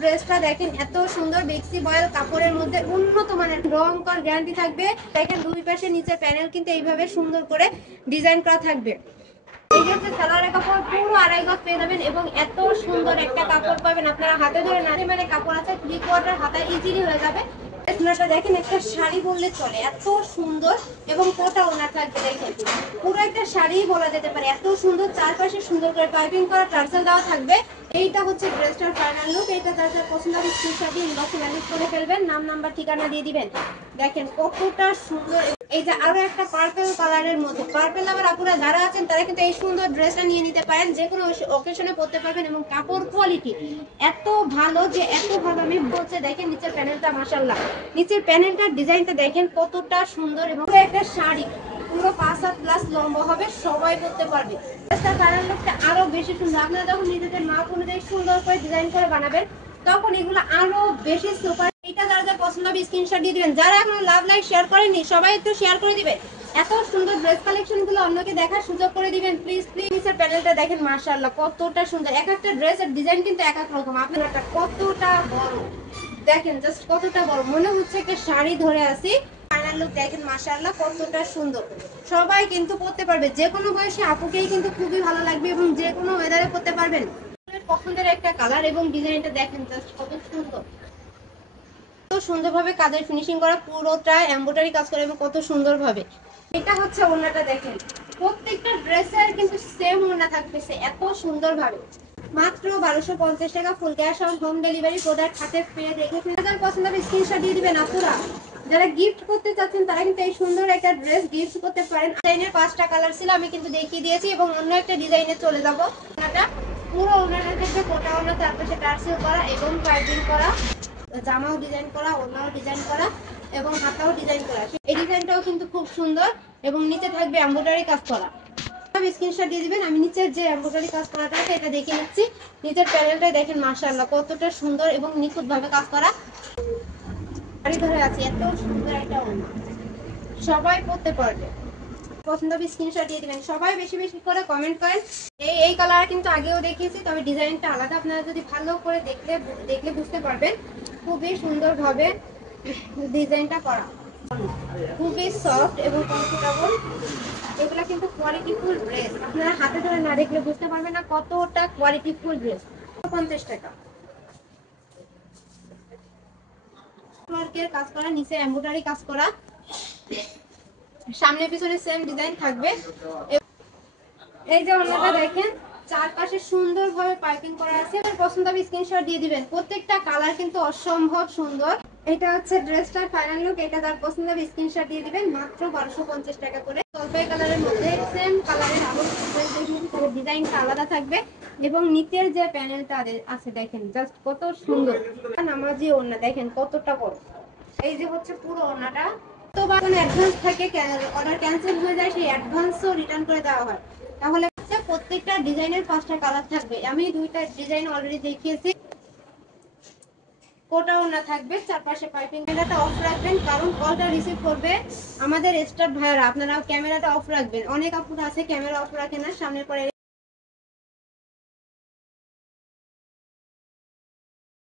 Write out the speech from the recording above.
ড্রেসটা দেখেন এত সুন্দর বেক্সি বয়েল কাপড়ের মধ্যে উন্নত মানের রং কর গ্যারান্টি থাকবে। দেখেন দুই পাশে নিচে প্যানেল কিন্তু এইভাবে সুন্দর করে ডিজাইন করা থাকবে। এই যে সালোয়ারের কাপড় পুরো 2.5 গজ পেয়ে যাবেন এবং এত সুন্দর একটা কাপড় পাবেন আপনারা হাতে ধরে না মানে কাপড় আছে 3/4 হাতা ইজিলি হয়ে যাবে। আপনারা দেখেন একটা শাড়ি বললে চলে, এত সুন্দর এবং কোটা ওনা থাকবে। দেখেন পুরো একটা শাড়ি বলা যেতে পারে, এত সুন্দর চারপাশে সুন্দর করে পাইপিং করা টার্সেল দেওয়া থাকবে। এইটা হচ্ছে ড্রেসটার ফাইনাল লুক। এইটা যার যার পছন্দ হবে স্ক্রিনশট দিয়ে ইনবক্সে মেসেজ করে ফেলবেন, নাম নাম্বার ঠিকানা দিয়ে দিবেন। দেখেন কতটা সুন্দর। এই যে আরো একটা পার্পল কালারের মধ্যে, পার্পল আবার আপুরা যারা আছেন তারা কিন্তু এই সুন্দর ড্রেসটা নিয়ে নিতে পারেন, যে কোনো অকেশনে পরতে পারবেন এবং কাপড় কোয়ালিটি এত ভালো যে এত ভালো আমি বলতে। দেখেন নিচের প্যানেলটা মাশাআল্লাহ, নিচের প্যানেলটার ডিজাইনটা দেখেন কতটা সুন্দর এবং একটা শাড়ি পুরো 5 হাত প্লাস লম্বা হবে, সবাই পরতে পারবে। ড্রেসটার কালার লুকটা আরো বেশি সুন্দর। আপনারা যখন নিজেদের মাপ অনুযায়ী সুন্দর করে ডিজাইন করে বানাবেন তখন এগুলো আরো বেশি সুপার। এটা যারা যারা পছন্দ হবে স্ক্রিনশট দিয়ে দিবেন। যারা এখনো লাভ লাইক শেয়ার করেননি সবাই একটু শেয়ার করে দিবেন। এত সুন্দর ড্রেস কালেকশন গুলো অন্যকে দেখার সুযোগ করে দিবেন প্লিজ প্লিজ। এর প্যানেলটা দেখেন মাশাআল্লাহ কতটা সুন্দর। এক একটা ড্রেসের ডিজাইন কিন্তু এক এক রকম। আপনারটা কতটা বড় দেখেন, জাস্ট কতটা বড়, মনে হচ্ছে একটা শাড়ি ধরে আছি। ফাইনাল লুক দেখেন মাশাআল্লাহ কতটা সুন্দর। সবাই কিন্তু পরতে পারবে, যে কোনো বয়সে আপুকেই কিন্তু খুবই ভালো লাগবে এবং যে কোনো ওয়েদারে পরতে পারবেন। পছন্দের একটা কালার এবং ডিজাইনটা দেখেন জাস্ট কত সুন্দর। কত সুন্দরভাবে কাজের ফিনিশিং করা, পুরোটা এমব্রয়ডারি কাজ করে এবং কত সুন্দরভাবে। এটা হচ্ছে ওড়নাটা দেখেন, প্রত্যেকটা ড্রেসের কিন্তু সেম ওড়না থাকতেছে এত সুন্দরভাবে। মাত্র 1250 টাকা, full cash on home delivery. Product হাতে পেয়ে দেখে যার পছন্দ হবে স্ক্রিনশট দিয়ে দিবেন। আপুরা যারা গিফট করতে চাচ্ছেন তারা কিন্তু এই সুন্দর একটা ড্রেস গিফট করতে পারেন। ডিজাইনের 5টা কালার ছিল, আমি কিন্তু দেখিয়ে দিয়েছি এবং অন্য একটা ডিজাইনে চলে যাব। ওড়নাটা পুরো ওড়নাটা দেখবে কোটা ওড়না, তারপরে টার্সেল করা এবং পাইপিং করা, জামাও ডিজাইন করা, ওড়নাও ডিজাইন করা এবং হাতাও ডিজাইন করা। এই ডিজাইনটাও কিন্তু খুব সুন্দর এবং নিচে থাকবে এমব্রয়ডারি কাজ করা। স্ক্রিনশট দিয়ে দিবেন। আমি নিচের যে এমব্রয়ডারি কাজ করাটা আছে এটা দেখে নিচ্ছি। নিচের প্যানেলটাই দেখেন মাশাআল্লাহ কতটা সুন্দর এবং নিখুঁত ভাবে কাজ করা। শাড়ি ধরে আছে, এত সুন্দর একটা ওড়না, সবাই পরতে পারবে। পছন্দ হবে স্ক্রিনশট দিয়ে দিবেন। সবাই বেশি বেশি করে কমেন্ট করেন। এই কালার কিন্তু আগেও দেখিয়েছি, তবে ডিজাইনটা আলাদা। আপনারা যদি ভালো করে দেখলে বুঝতে পারবেন খুবই সুন্দরভাবে ডিজাইনটা করা, খুবই সফট এবং কমফোর্টেবল। এগুলা কিন্তু কোয়ালিটিফুল ড্রেস, আপনারা হাতে ধরে না দেখলে বুঝতে পারবেন না কতটা কোয়ালিটিফুল ড্রেস। 50 টাকা ওয়ার্কের কাজ করা, নিচে এমব্রয়ডারি কাজ করা, সামনে পিছনে সেম ডিজাইন থাকবে। এই যে ওড়নাটা দেখেন চারপাশে সুন্দরভাবে পাইপিং করা আছে। পছন্দ হবে স্ক্রিনশট দিয়ে দিবেন। প্রত্যেকটা কালার কিন্তু অসম্ভব সুন্দর। এটা হচ্ছে ড্রেসটার ফাইনাল লুক। এটা যার পছন্দ হবে স্ক্রিনশট দিয়ে দিবেন। মাত্র 1250 টাকা করে। জলপাই কালারের মধ্যে সেম কালারের আরো ডিজাইনটা আলাদা থাকবে এবং নিচের যে প্যানেলটা আছে দেখেন জাস্ট কত সুন্দর। নামাজি ওড়না দেখেন কতটা বড়। এই যে হচ্ছে পুরো ওড়নাটা। তো কোনো অ্যাডভান্স থাকে, অর্ডার ক্যান্সেল হয়ে যায়, সেই অ্যাডভান্সও রিটার্ন করে দেওয়া হয়। তাহলে প্রত্যেকটা ডিজাইনের 5টা কালার থাকবে। আমি 2টা ডিজাইন অলরেডি দেখিয়েছি। কোটা ওড়না থাকবে, চারপাশে পাইপিং। ক্যামেরাটা অফ রাখবেন কারণ কলটা রিসিভ করবে আমাদের স্টাফ ভাইয়ারা। আপনারা ক্যামেরাটা অফ রাখবেন। অনেক আপুরা আছে ক্যামেরা অফ রাখে না, সামনের পরে